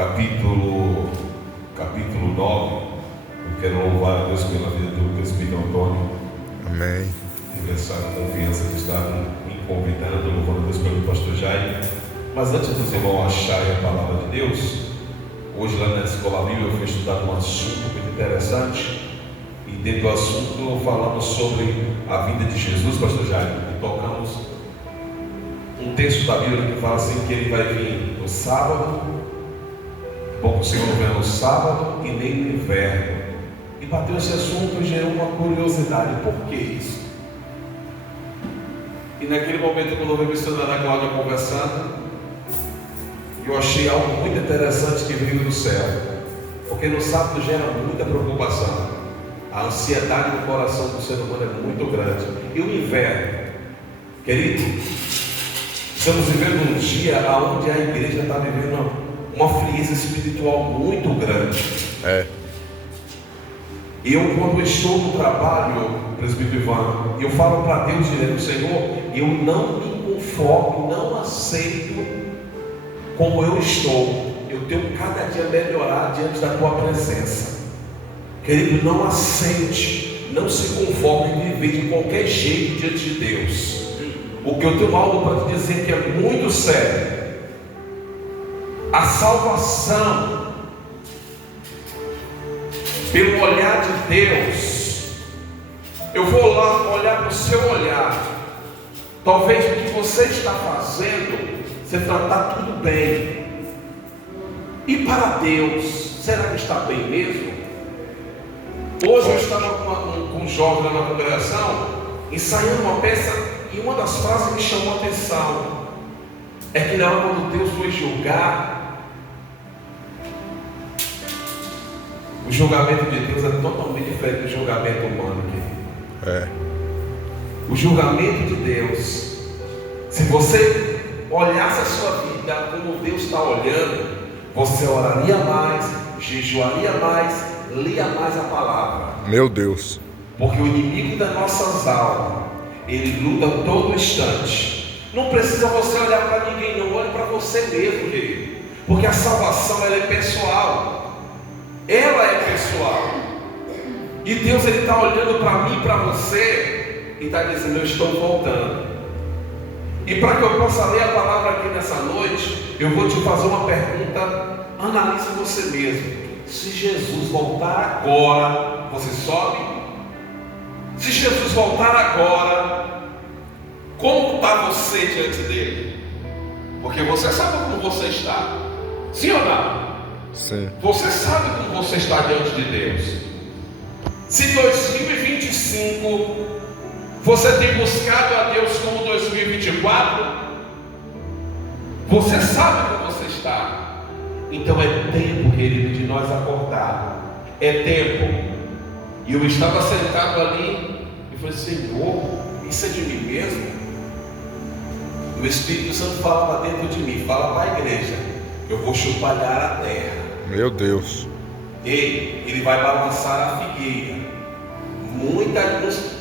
capítulo 9. Eu quero louvar a Deus pela vida do presbítero Antônio. Amém. Tive essa confiança de estar me convidando, louvando a Deus pelo pastor Jair. Mas antes dos irmãos acharem a palavra de Deus, hoje lá na Escola Bíblica eu fui estudar um assunto muito interessante. E dentro do assunto falamos sobre a vinda de Jesus, pastor Jair. E tocamos um texto da Bíblia que fala assim, que ele vai vir no sábado. Bom, o Senhor não vem no sábado e nem no inverno. E bateu esse assunto e gerou uma curiosidade. Por que isso? E naquele momento, quando eu vi a missionária Cláudia conversando, eu achei algo muito interessante que veio do céu. Porque no sábado gera muita preocupação. A ansiedade no coração do ser humano é muito grande. E o inverno, querido, estamos vivendo um dia onde a igreja está vivendo uma frieza espiritual muito grande. Eu, quando estou no trabalho, presbítero Ivan, eu falo para Deus direto: Senhor, eu não me conformo, não aceito como eu estou. Eu tenho cada dia melhorar diante da tua presença. Querido, não aceite, não se conforme em viver de qualquer jeito diante de Deus. O que eu tenho algo para te dizer que é muito sério. A salvação, pelo olhar de Deus, eu vou lá olhar para o seu olhar. Talvez o que você está fazendo, você fala, está tudo bem. E para Deus, será que está bem mesmo? Hoje eu estava com um jovem lá na congregação, ensaiando uma peça, e uma das frases me chamou a atenção. É que na hora quando Deus foi julgar, o julgamento de Deus é totalmente diferente do julgamento humano. O julgamento de Deus, se você olhasse a sua vida como Deus está olhando, você oraria mais, jejuaria mais, lia mais a palavra. Meu Deus. Porque o inimigo das nossas almas, ele luta a todo instante. Não precisa você olhar para ninguém, não. Olhe para você mesmo, querido. Porque a salvação, ela é pessoal. Ela é pessoal. E Deus, ele está olhando para mim, para você, e está dizendo: eu estou voltando. E para que eu possa ler a palavra aqui nessa noite, eu vou te fazer uma pergunta. Analise você mesmo. Se Jesus voltar agora, você sobe? Se Jesus voltar agora, como está você diante dele? Porque você sabe como você está. Sim ou não? Sim. Você sabe como você está diante de Deus. Se 2025 você tem buscado a Deus como 2024, você sabe como você está. Então é tempo, querido, de nós acordar. É tempo. E eu estava sentado ali e falei: Senhor, isso é de mim mesmo? O Espírito Santo falava dentro de mim: fala para a igreja, eu vou chupalhar a terra. Meu Deus. Ei, ele vai balançar a figueira.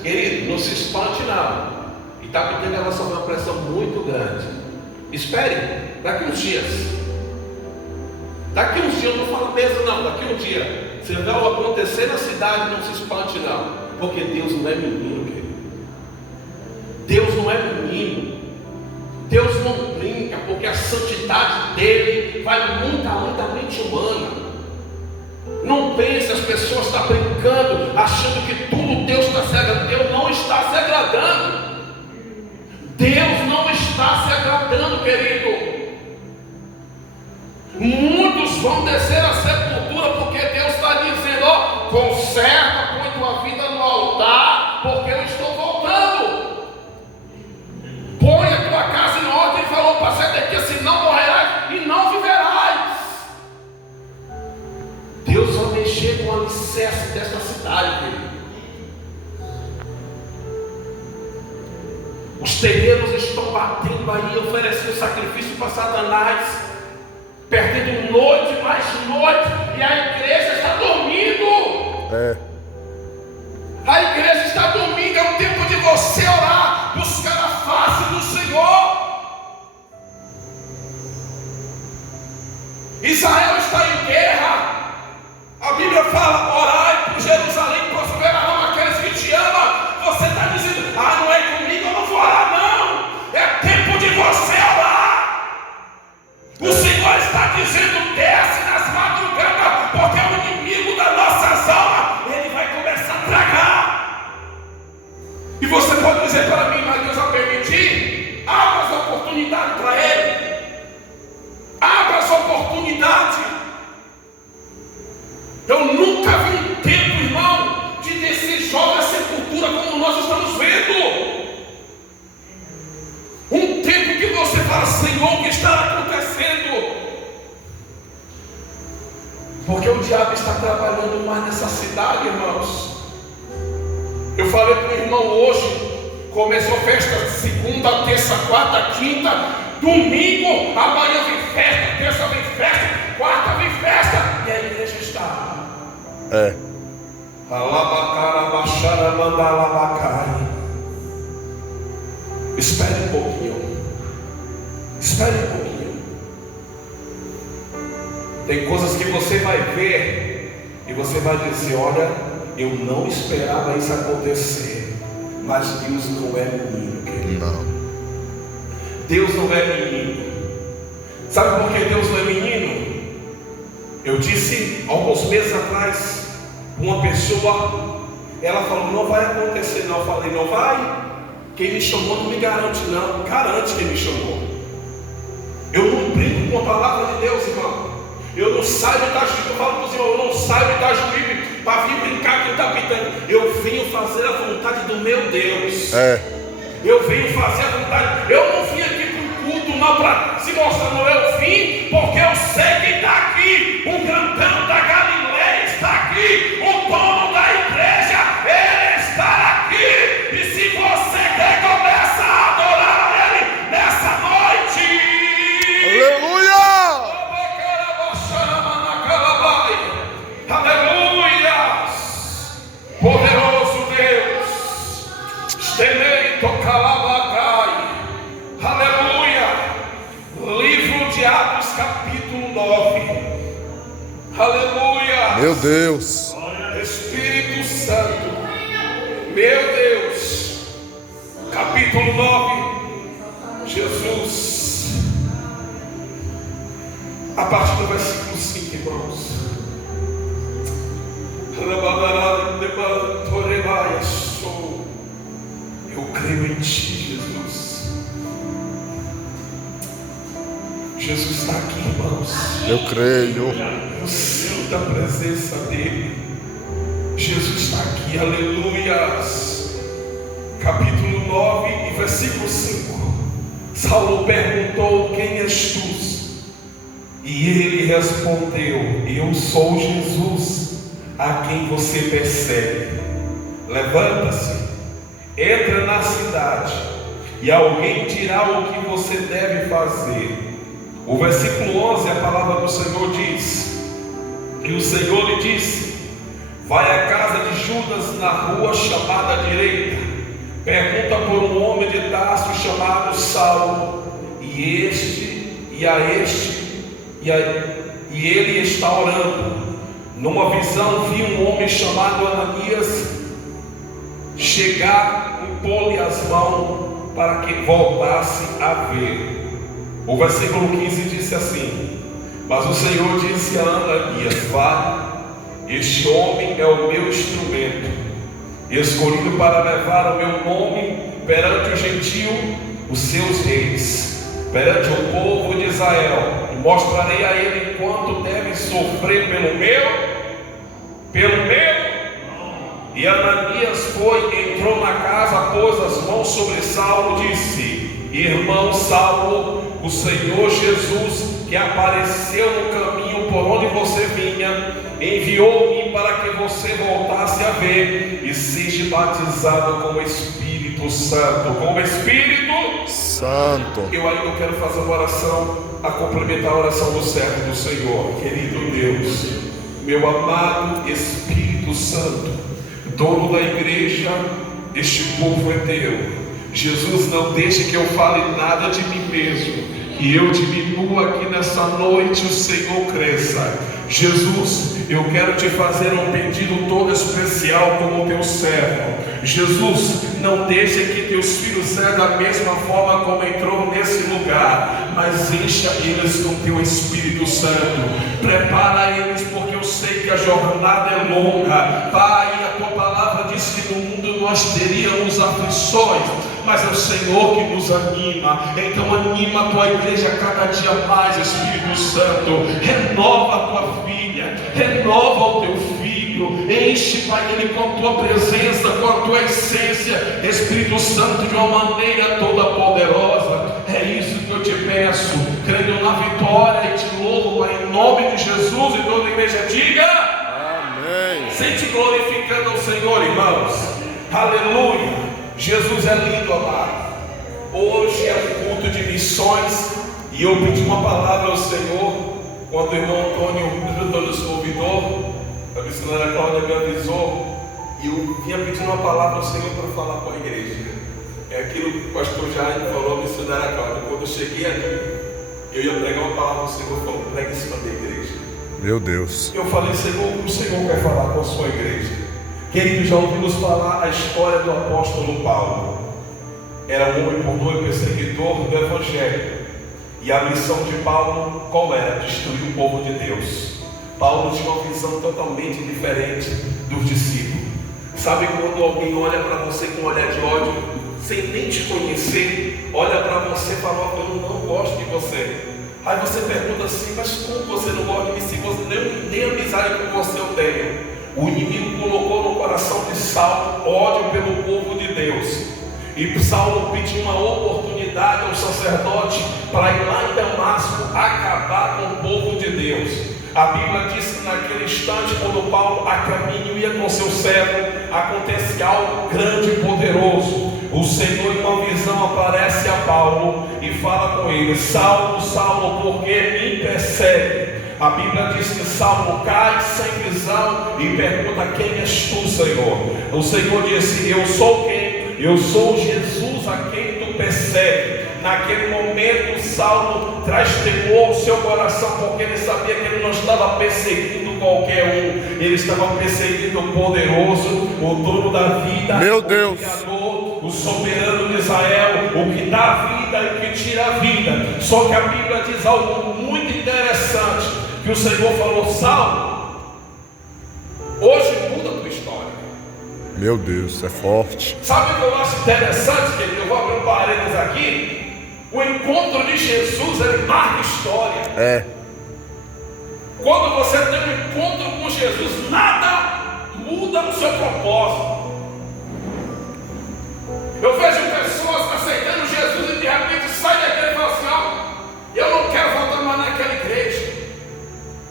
Querido, não se espante não. E está pedindo ela sob uma pressão muito grande. Espere, daqui uns dias. Daqui uns dias, eu não falo mesmo não, daqui um dia, se vai acontecer na cidade, não se espante não, porque Deus não é menino, querido. Deus não é menino. Deus não brinca, porque a santidade dele vai muito além da mente humana. Não pense, as pessoas estão brincando, achando que tudo Deus está se agradando. Deus não está se agradando. Deus não está se agradando, querido. Muitos vão descer à sepultura porque Deus está dizendo: ó, conserta, põe tua vida no altar, porque eu estou voltando. Põe a tua casa em ordem. Ele falou para Zedequias: se não morrerás e não viverás. Deus vai mexer com o alicerce desta cidade, querido. Os terreiros estão batendo aí, oferecendo sacrifício para Satanás, perdendo noite mais noite, e a igreja está dormindo. A igreja está dormindo. É o tempo de você orar, buscar a face do Senhor. Israel está em guerra. A Bíblia fala: orai por Jerusalém, prosperarão aqueles que te amam. Você está dizendo: não é comigo, eu não vou orar, não. É tempo de você orar. O Senhor está dizendo: desce nas madrugadas, porque o inimigo das nossas almas, ele vai começar a tragar. E você pode dizer para mim: mas Deus vai permitir? Abra as oportunidades para ele. Abra as oportunidades. Eu nunca vi um tempo, irmão, de descer jovem à sepultura como nós estamos vendo. Um tempo que você fala: Senhor, o que está acontecendo? Porque o diabo está trabalhando mais nessa cidade, irmãos. Eu falei para o irmão hoje, começou festa segunda, terça, quarta, quinta, domingo, amanhã vem festa, terça vem festa, quarta vem festa, e a igreja está. Espere um pouquinho. Espere um pouquinho. Tem coisas que você vai ver e você vai dizer: olha, eu não esperava isso acontecer. Mas Deus não é menino, querido. Não. Deus não é menino. Sabe por que Deus não é menino? Eu disse alguns meses atrás, uma pessoa, ela falou: não vai acontecer não. Eu falei: não vai? Quem me chamou não me garante não. Garante quem me chamou. Eu não brinco com a palavra de Deus, irmão. Eu não saio da Juípe. Eu falo para os irmãos: eu não saio da Juípe para vir brincar com o tapitão. Eu venho fazer a vontade do meu Deus. Eu venho fazer a vontade. Eu não vim aqui para o culto não para se mostrar, não. Eu vim porque eu sei que está aqui o grandão da Galileia, está aqui o dono da igreja, ele está aqui. E se você quer, começa a adorar ele nessa noite. Aleluia! Aleluia! Poderoso Deus, Stenei Tocalabacai. Aleluia! Livro de Atos, capítulo 9. Aleluia! Meu Deus! Espírito Santo, meu Deus, capítulo 9. Jesus, a partir do versículo 5, irmãos. Eu creio em ti, Jesus. Jesus está aqui, irmãos. Eu creio. Eu sinto a presença dele. Jesus está aqui, aleluias. Capítulo 9 e versículo 5. Saulo perguntou: quem és tu? E ele respondeu: eu sou Jesus, a quem você persegue. Levanta-se, entra na cidade, e alguém dirá o que você deve fazer. O versículo 11, a palavra do Senhor diz: e o Senhor lhe disse: vai à casa de Judas, na rua chamada direita, pergunta por um homem de Tarso chamado Saulo, e ele está orando. Numa visão vi um homem chamado Ananias chegar, impor-lhe as mãos para que voltasse a ver. O versículo 15 disse assim: mas o Senhor disse a Ananias: vá, este homem é o meu instrumento, escolhido para levar o meu nome perante o gentio, os seus reis, perante o povo de Israel, e mostrarei a ele quanto deve sofrer pelo meu. E Ananias foi, entrou na casa, pôs as mãos sobre Saulo, disse: irmão Saulo, o Senhor Jesus, que apareceu no caminho por onde você vinha, enviou-me para que você voltasse a ver e seja batizado com o Espírito Santo. Com o Espírito Santo. Eu ainda quero fazer uma oração a complementar a oração do servo do Senhor. Querido Deus, meu amado Espírito Santo, dono da igreja, este povo é teu. Jesus, não deixe que eu fale nada de mim mesmo, que eu diminua aqui nessa noite, o Senhor cresça. Jesus, eu quero te fazer um pedido todo especial como teu servo. Jesus, não deixe que teus filhos saiam da mesma forma como entrou nesse lugar, mas encha eles com teu Espírito Santo. Prepara eles, porque eu sei que a jornada é longa. Pai, a tua palavra diz que no mundo nós teríamos aflições, mas é o Senhor que nos anima. Então anima a tua igreja cada dia mais, Espírito Santo. Renova a tua filha, renova o teu filho, enche, Pai, ele com a tua presença, com a tua essência, Espírito Santo, de uma maneira toda poderosa. É isso que eu te peço, crendo na vitória, e te louvo, Pai, em nome de Jesus. E toda a igreja diga amém. Sente glorificando ao Senhor, irmãos. Aleluia. Jesus é lindo, amado. Hoje é culto de missões, e eu pedi uma palavra ao Senhor quando o irmão Antônio nos convidou. A missionária Cláudia me avisou, e eu vinha pedindo uma palavra ao Senhor para falar com a igreja. É aquilo que o pastor Jair falou, a missionária Cláudia. Quando eu cheguei ali, eu ia pregar uma palavra ao Senhor, falou: prega em cima da igreja. Meu Deus. Eu falei: Senhor, o Senhor quer falar com a sua igreja. Queridos, já ouvimos falar a história do apóstolo Paulo. Era um homem por nome perseguidor do Evangelho. E a missão de Paulo qual era? Destruir o povo de Deus. Paulo tinha uma visão totalmente diferente dos discípulos. Sabe quando alguém olha para você com um olhar de ódio, sem nem te conhecer, olha para você e fala: eu não gosto de você. Aí você pergunta assim: mas como você não gosta de mim se você nem amizade com você eu tenho? O inimigo colocou no coração de Saulo ódio pelo povo de Deus. E Saulo pediu uma oportunidade ao sacerdote para ir lá em Damasco acabar com o povo de Deus. A Bíblia diz que naquele instante, quando Paulo a caminho ia com seu servo, acontece algo grande e poderoso. O Senhor, em uma visão, aparece a Paulo e fala com ele: Saulo, Saulo, por que me persegue? A Bíblia diz que Saulo cai sem visão e pergunta: quem és tu, Senhor? O Senhor disse: eu sou quem? Eu sou Jesus a quem tu persegue. Naquele momento, Saulo traz temor ao seu coração, porque ele sabia que ele não estava perseguindo qualquer um, ele estava perseguindo o poderoso, o dono da vida, meu Deus, o Criador, o soberano de Israel, o que dá a vida e o que tira a vida. Só que a Bíblia diz algo muito interessante, que o Senhor falou: Saulo, hoje muda a tua história. Meu Deus, é forte. Sabe o que eu acho interessante, querido? Eu vou abrir um parênteses aqui. O encontro de Jesus, ele marca história. É. Quando você tem um encontro com Jesus, nada muda no seu propósito. Eu vejo pessoas aceitando Jesus e de repente sai da igreja e fala assim: ó, eu não quero voltar mais naquela igreja,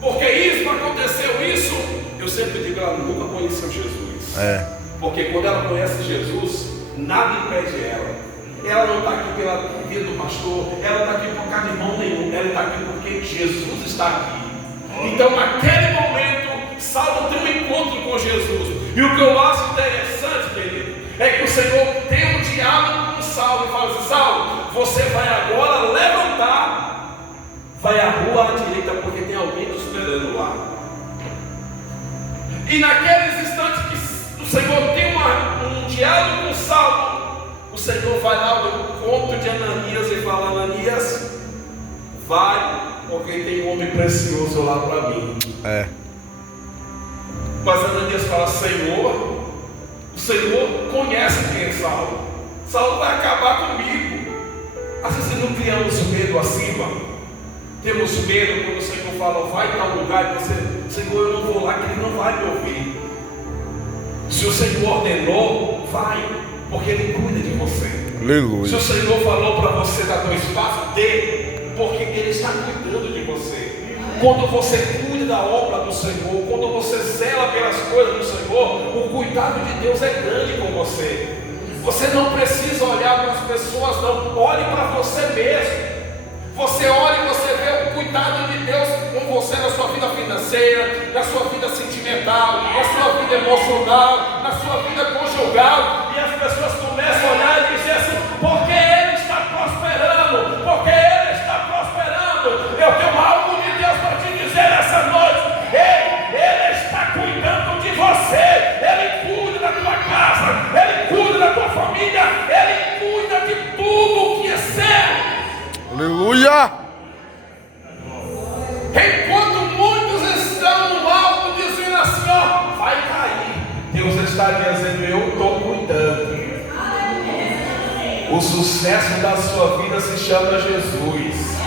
porque isso aconteceu isso. Eu sempre digo: ela nunca conheceu Jesus. É. Porque quando ela conhece Jesus, nada impede ela. Ela não está aqui pela vida do pastor, ela não está aqui por causa de irmão nenhum, ela está aqui porque Jesus está aqui. Então, naquele momento, Saulo tem um encontro com Jesus. E o que eu acho interessante, querido, é que o Senhor tem um diálogo com Saulo e fala assim: Saulo, você vai agora levantar, vai à rua à direita, porque tem alguém te esperando lá. E naqueles instantes que o Senhor tem um diálogo com Saulo, o Senhor vai lá ao encontro de Ananias e fala: Ananias, vai, porque tem um homem precioso lá para mim. É. Mas Ananias fala: Senhor, o Senhor conhece quem é Saulo. Saulo vai acabar comigo. Às vezes não criamos medo acima. Temos medo quando o Senhor fala: vai para um lugar, e você: Senhor, eu não vou lá, que ele não vai me ouvir. Se o Senhor ordenou, vai, porque ele cuida de você. Aleluia. Se o Senhor falou para você dar teu espaço, dê, porque ele está cuidando de você. Quando você cuida da obra do Senhor, quando você zela pelas coisas do Senhor, o cuidado de Deus é grande com você. Você não precisa olhar para as pessoas, não. Olhe para você mesmo. Você olha e você vê o cuidado de Deus com você na sua vida financeira, na sua vida sentimental, na sua vida emocional, na sua vida conjugal. E as pessoas começam a olhar e dizer assim: porque ele está prosperando, porque ele está prosperando. sucesso da sua vida se chama Jesus.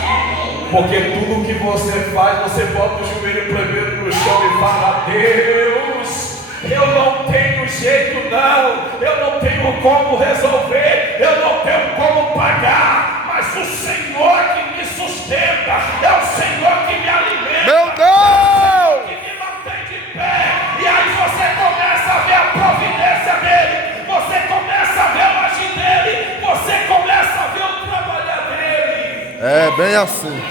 Porque tudo que você faz, você bota o joelho primeiro no chão e fala: Deus, eu não tenho jeito não, eu não tenho como resolver, eu não tenho como pagar, mas o Senhor que me sustenta, é o Senhor que me alimenta, Meu Deus! que me mantém de pé. E aí você começa a ver a providência dele, você começa a ver o agir dele, você começa a ver o trabalhar dele. É bem assim.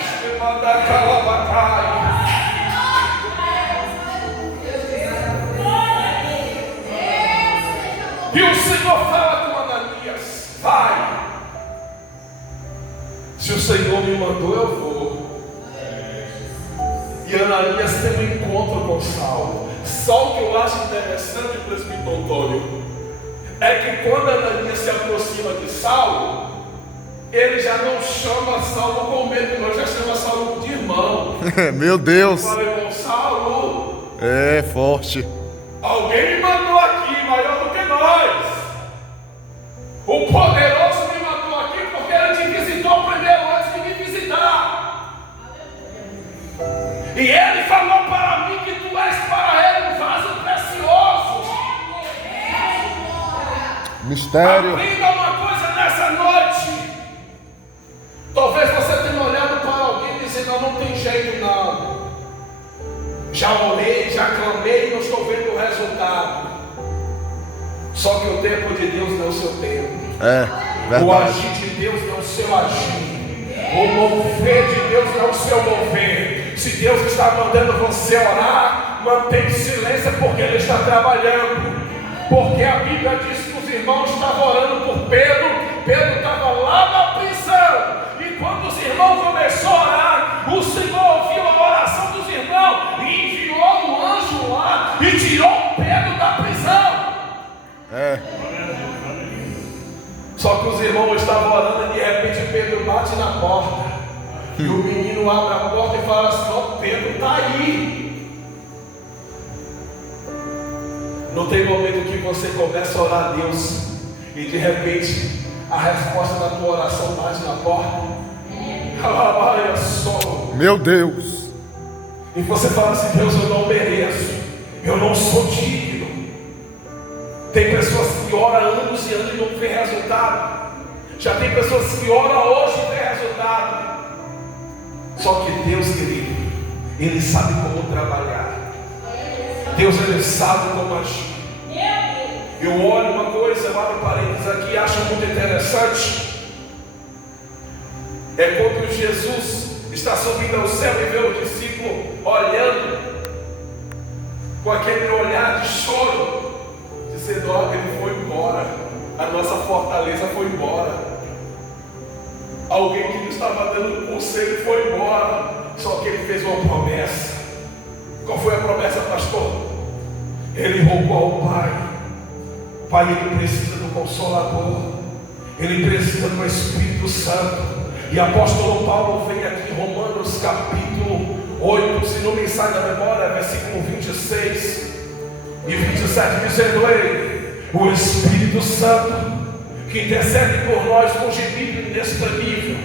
E o Senhor fala com Ananias: vai, se o Senhor me mandou, eu vou. E Ananias tem um encontro com Saulo. Só o que eu acho interessante, presbítero Antônio, é que quando Ananias se aproxima de Saulo, ele já não chama Saulo com medo, não, já chama Saulo de irmão. Meu Deus. Fala, irmão Saulo, É forte. alguém me mandou aqui, maior do que nós. O poderoso me mandou aqui porque ele te visitou primeiro antes de me visitar. E ele falou para mim que tu és para ele um vaso precioso. Mistério. Aprenda uma coisa nessa noite. Talvez você tenha olhado para alguém e dizendo: não tem jeito não. Já orei, já clamei, não estou vendo o resultado. Só que o tempo de Deus não é o seu tempo. É, O verdade. agir de Deus não é o seu agir. O mover de Deus não é o seu mover. Se Deus está mandando você orar, mantenha silêncio, porque Ele está trabalhando. Porque a Bíblia diz que os irmãos estavam orando por Pedro. Pedro estava lá na prisão. E quando os irmãos começaram a orar, o Senhor ouviu a oração dos irmãos e enviou um anjo lá e tirou Pedro da prisão. É. Só que os irmãos estavam orando e de repente Pedro bate na porta. E o menino abre a porta e fala assim: ó, Pedro está aí. Não tem momento que você começa a orar a Deus e de repente a resposta da tua oração bate na porta. Olha só. Meu Deus. E você fala assim: Deus, eu não mereço, eu não sou digno. Tem pessoas que oram anos e anos e não vê resultado. Já tem pessoas que oram hoje e vê resultado. Só que Deus, querido, Ele sabe como trabalhar. Deus, Ele sabe como agir. Eu olho uma coisa, eu abro parênteses aqui, acho muito interessante. É quando Jesus está subindo ao céu e vê o discípulo olhando com aquele olhar de choro, dizendo: ó, ele foi embora, a nossa fortaleza foi embora. Alguém que nos estava dando um conselho foi embora. Só que ele fez uma promessa. Qual foi a promessa, pastor? Ele rogou ao Pai. Pai, ele precisa do Consolador, ele precisa do Espírito Santo. E apóstolo Paulo vem aqui em Romanos capítulo 8, se não me sai da memória, versículo 26 e 27, dizendo ele: o Espírito Santo que intercede por nós com gemido inexprimível,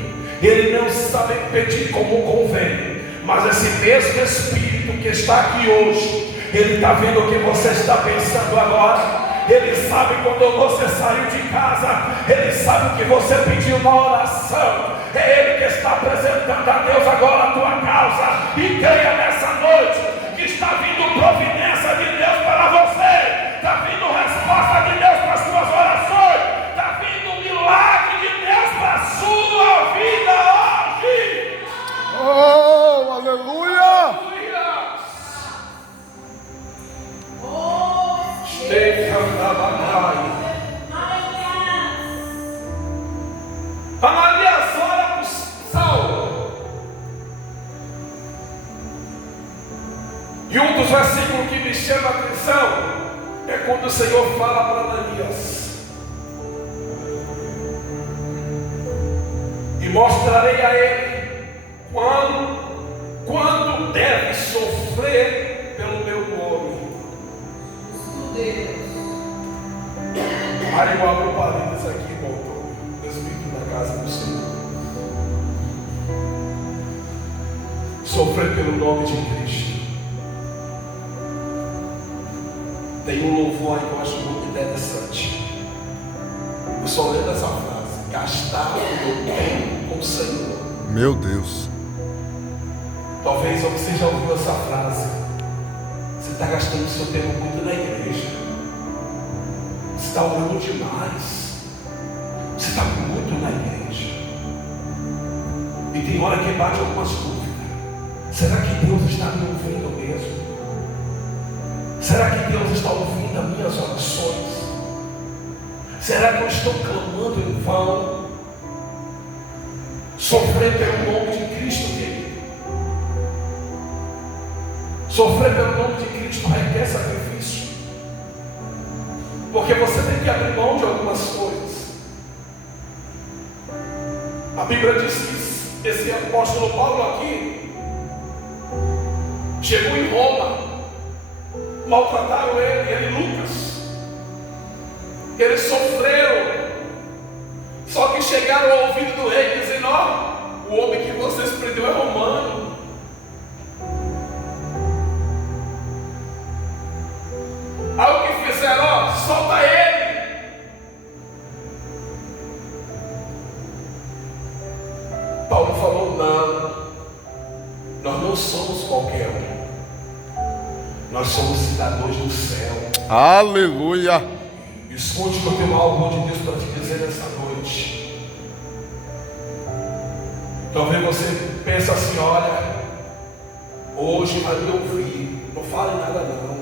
ele não sabe pedir como convém, mas esse mesmo Espírito que está aqui hoje, ele está vendo o que você está pensando agora. Ele sabe quando você saiu de casa, ele sabe o que você pediu na oração. É ele que está apresentando a Deus agora a tua causa. E creia nessa noite que está vindo providência de Deus para você, está vindo resposta de Deus para as suas orações, está vindo milagre de Deus para a sua vida hoje. Oh, aleluia! Ananias olha para Saulo. E um dos versículos que me chama a atenção é quando o Senhor fala para Ananias: e mostrarei a ele quando deve sofrer pelo meu nome. Aí eu abro parênteses aqui, irmão, presbítero. casa do Senhor. Sofrer pelo nome de Cristo. Tem um louvor aí que eu acho muito interessante. Eu só lendo essa frase: gastar o meu tempo com o Senhor. Meu Deus. Talvez você já ouviu essa frase. Você está gastando o seu tempo muito na igreja. Você está orando demais. Você está muito na igreja. E tem hora que bate algumas dúvidas. Será que Deus está me ouvindo mesmo? Será que Deus está ouvindo as minhas orações? Será que eu estou clamando em vão? Sofrer pelo nome de Cristo, querido. Sofrer pelo nome de Cristo requer sacrifício. Porque você tem que abrir mão de algumas coisas. A Bíblia diz que esse apóstolo Paulo aqui chegou em Roma, maltrataram ele e Lucas. Eles sofreram. Só que chegaram ao ouvido do rei dizendo: ó, o homem que vocês prendeu é romano. Aí o que fizeram? Ó, solta ele. Paulo falou: não, nós não somos qualquer um. Nós somos cidadãos do céu. Aleluia. Escute que eu tenho algo de Deus para te dizer nessa noite. Talvez você pense assim: olha, hoje vai me ouvir, não fale nada não.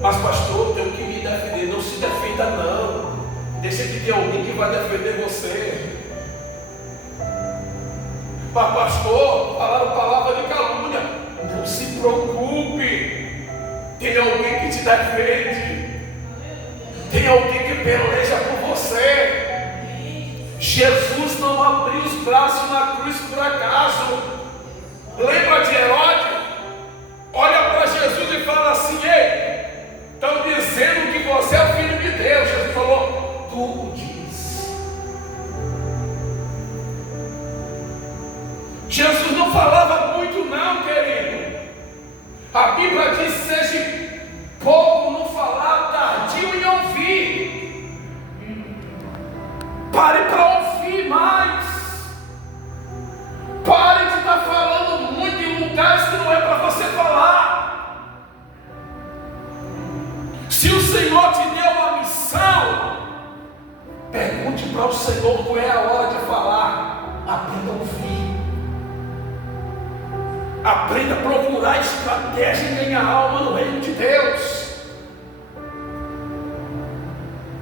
Mas pastor, eu tenho que me defender. Não se defenda não. Deixa que tem alguém que vai defender você. Mas pastor, falaram palavra de calúnia. Não se preocupe. Tem alguém que te defende. Tem alguém que peleja por você. Jesus não abriu os braços na cruz por acaso. Lembra de Herodes? Olha para Jesus e fala assim: ei, estão dizendo que você é o Filho de Deus. Jesus falou: tu o diz. Jesus não falava muito não, querido. A Bíblia diz: seja pouco no falar, tardio em ouvir. Pare para ouvir mais. Pare de estar falando muito em lugares que não é para você falar. Se o Senhor te deu uma missão, pergunte para o Senhor qual é a hora de falar. Aprenda a ouvir. Aprenda a procurar estratégia em minha alma no reino de Deus.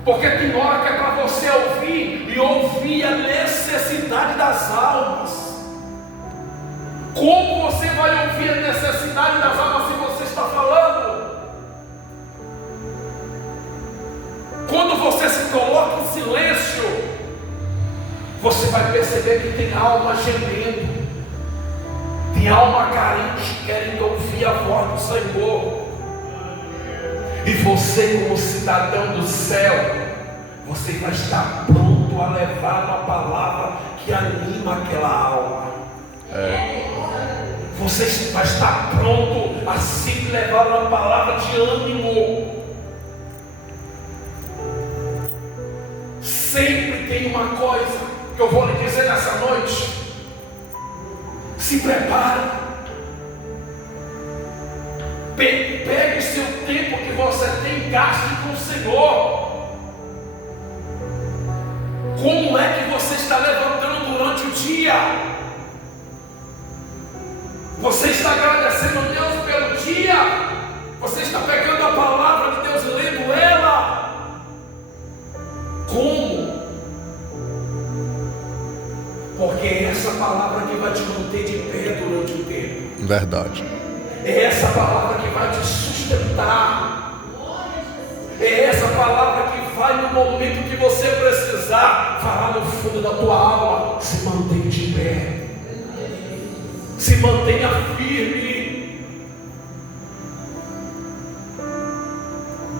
Porque tem hora que é para você ouvir, e ouvir a necessidade das almas. Como você vai ouvir a necessidade das almas se você está falando? Quando você se coloca em silêncio, você vai perceber que tem alma gemendo. Tem alma carente querendo ouvir a voz do Senhor. E você, como cidadão do céu, você vai estar pronto a levar uma palavra que anima aquela alma. Você vai estar pronto a sempre levar uma palavra de ânimo. Sempre tem uma coisa que eu vou lhe dizer nessa noite. Se prepare. Pegue seu tempo que você tem, gaste com o Senhor. Como é que você está levantando durante o dia? Você está agradecendo a Deus pelo dia? Você está pegando a palavra de Deus e lendo ela? Como? Porque é essa palavra que vai te manter de pé durante o tempo. Verdade. É essa palavra que vai te sustentar. É essa palavra que vai no momento que você precisar falar no fundo da tua alma. Se mantenha de pé. Se mantenha firme.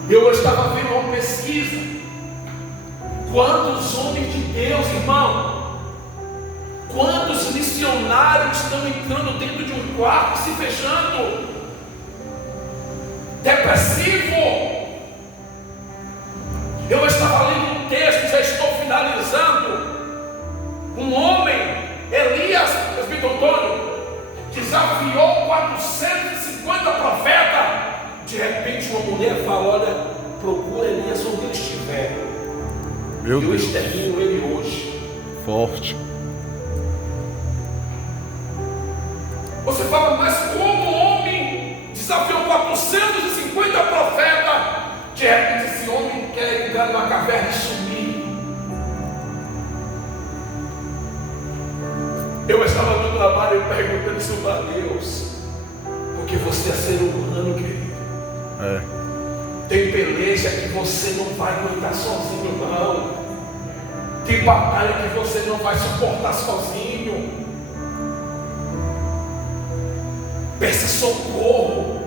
Eu estava vendo uma pesquisa. Quantos homens de Deus, irmão. Quantos missionários estão entrando dentro de um quarto e se fechando? Depressivo. Eu estava lendo um texto, já estou finalizando. Um homem, Elias, presbítero Antônio, desafiou 450 profetas. De repente uma mulher fala: olha, procura Elias onde ele estiver. Meu eu Deus. extermino ele hoje. Forte. Você fala, mas como um homem desafiou 450 profetas? De repente esse homem quer entrar numa caverna e sumir. Eu estava no trabalho e perguntando isso para Deus, porque você é ser humano, querido. Tem peleja que você não vai aguentar sozinho, não. Tem batalha que você não vai suportar sozinho. Peça socorro.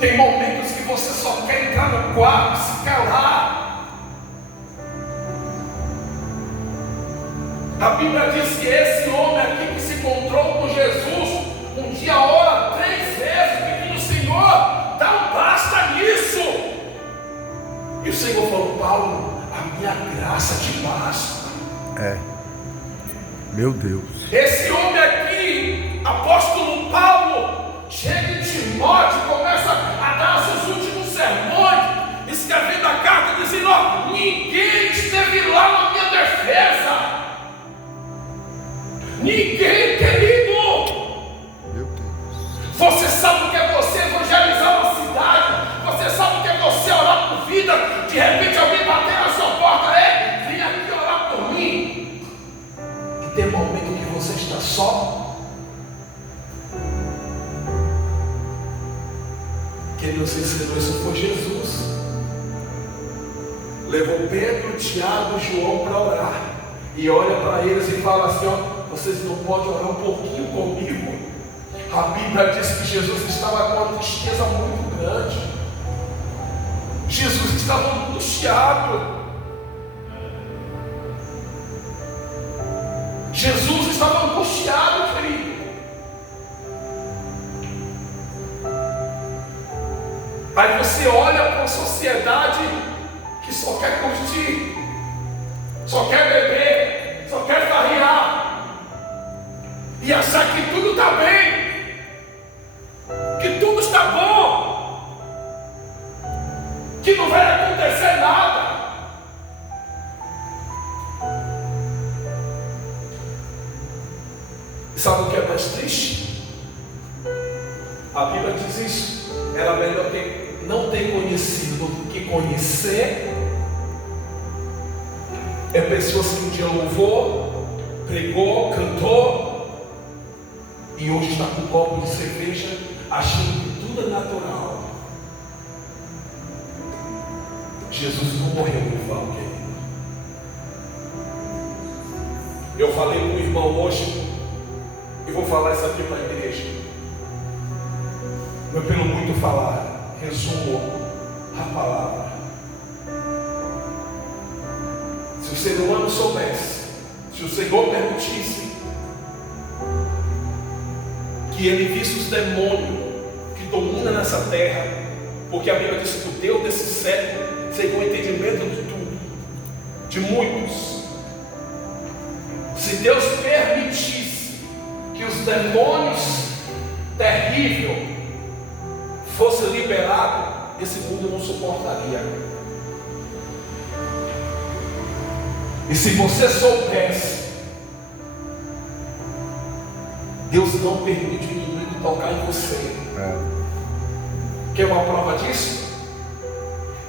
Tem momentos que você só quer entrar no quarto e se calar. A Bíblia diz que esse homem aqui que se encontrou com Jesus, um dia ora 3 vezes, pedindo: Senhor, dá um basta nisso. E o Senhor falou: Paulo, a minha graça te basta. Meu Deus. Esse homem aqui, apóstolo Paulo, chega em Timóteo, começa a dar seus últimos sermões, escrevendo a carta dizendo: ó, ninguém esteve lá na minha defesa. Ninguém, querido. Meu Deus. Você sabe o que é você evangelizar uma cidade? Você sabe o que é você orar por vida? De repente alguém bater na sua porta: ei, vem aqui orar por mim. E tem momento que você está só. Quem nos ensinou isso foi Jesus. Levou Pedro, Tiago e João para orar. E olha para eles e fala assim: ó, vocês não podem orar um pouquinho comigo? A Bíblia diz que Jesus estava com uma tristeza muito grande. Jesus estava angustiado. Jesus estava angustiado, querido. Aí você olha para uma sociedade que só quer curtir, só quer beber, só quer farrear e achar que tudo está bem, que tudo está bom, que não vai acontecer nada. E sabe o que é mais triste? A Bíblia diz isso: era melhor não ter conhecido do que conhecer. É pessoas que um dia louvou, pregou, cantou, e hoje está com um copo de cerveja, achando que tudo é natural. Jesus não morreu em vão, querido. Eu falei com o irmão hoje, e vou falar isso aqui para a igreja. Não é pelo muito falar, resumo a palavra. Se o ser humano soubesse, se o Senhor permitisse que ele visse os demônios que dominam nessa terra, porque a Bíblia diz que o Deus desse século cegou o entendimento de tudo, de muitos. Se Deus permitisse que os demônios terríveis fossem liberados, esse mundo não suportaria. E se você soubesse, Deus não permite o inimigo tocar em você. Quer uma prova disso?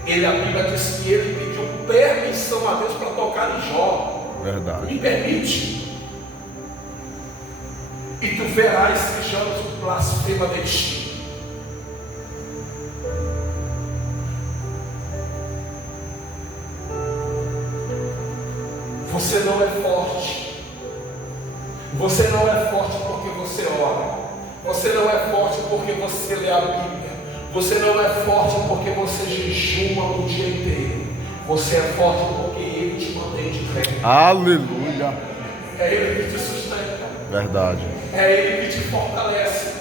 A Bíblia diz que ele pediu permissão a Deus para tocar em Jó. Verdade. Me permite. E tu verás que Jó blasfema de ti. Você não é forte. Você não é forte porque você ora. Você não é forte porque você lê a Bíblia. Você não é forte porque você jejuma o dia inteiro. Você é forte porque Ele te mantém de pé. Aleluia. É Ele que te sustenta. Verdade. É Ele que te fortalece.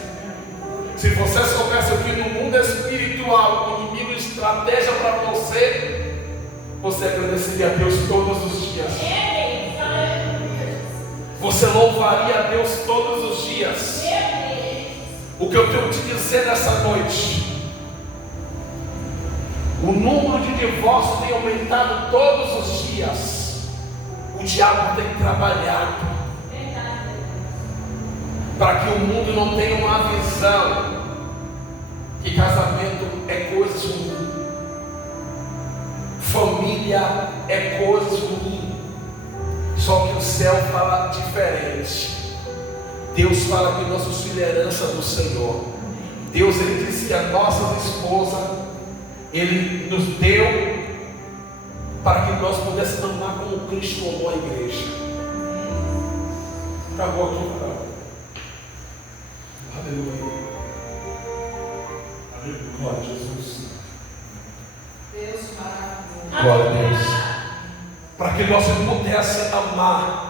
Se você soubesse que no mundo espiritual o inimigo estratégia para você, você agradeceria a Deus todos os dias. Você louvaria a Deus todos os dias. O que eu tenho que te dizer nessa noite: o número de divórcios tem aumentado todos os dias. O diabo tem trabalhado para que o mundo não tenha uma visão que casamento é coisa ruim, família é coisa ruim. Só que o céu fala diferente. Deus fala que nossos filhos é herança do Senhor. Deus, Ele disse que a nossa esposa Ele nos deu para que nós pudéssemos amar como Cristo amou a igreja. Acabou aqui, não. Aleluia. Glória a Jesus. Deus maravilhoso. Glória a Deus. Para que nós pudéssemos amar.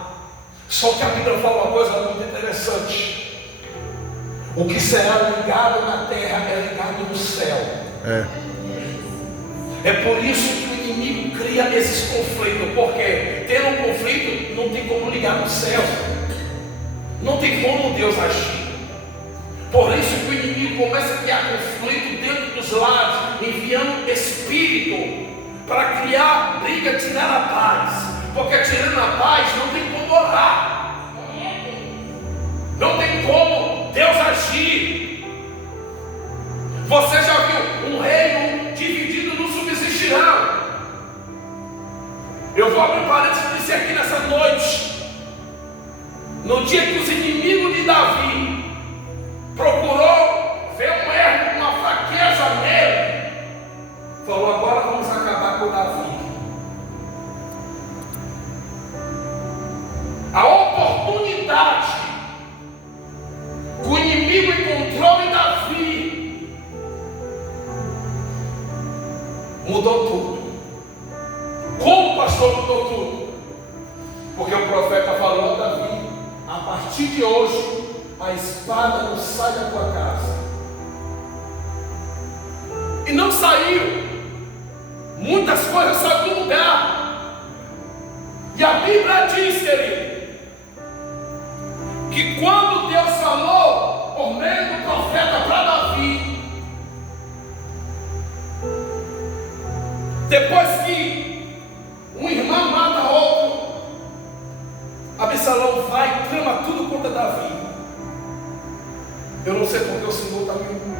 Só que a Bíblia fala uma coisa muito interessante: o que será ligado na terra é ligado no céu. É por isso que o inimigo cria esses conflitos. Porque tendo um conflito, não tem como ligar no céu, não tem como Deus agir. Por isso que o inimigo começa a criar conflito dentro dos lares, enviando espírito para criar briga, tirar a paz. Porque tirando a paz não tem como orar, não tem como Deus agir. Você já viu um reino dividido não subsistirá? Eu vou abrir parênteses e dizer aqui nessa noite: no dia que os inimigos de Davi procurou ver um erro, uma fraqueza nele, falou: agora vamos acabar com Davi. A oportunidade que o inimigo encontrou em Davi mudou tudo. Como, pastor, mudou tudo? Porque o profeta falou a Davi: a partir de hoje a espada não sai da tua casa. E não saiu. Muitas coisas saem do lugar. E a Bíblia diz, querido, que quando Deus falou por meio do profeta para Davi, depois que um irmão mata outro, Absalão vai e trama tudo contra Davi. Eu não sei porque o Senhor está me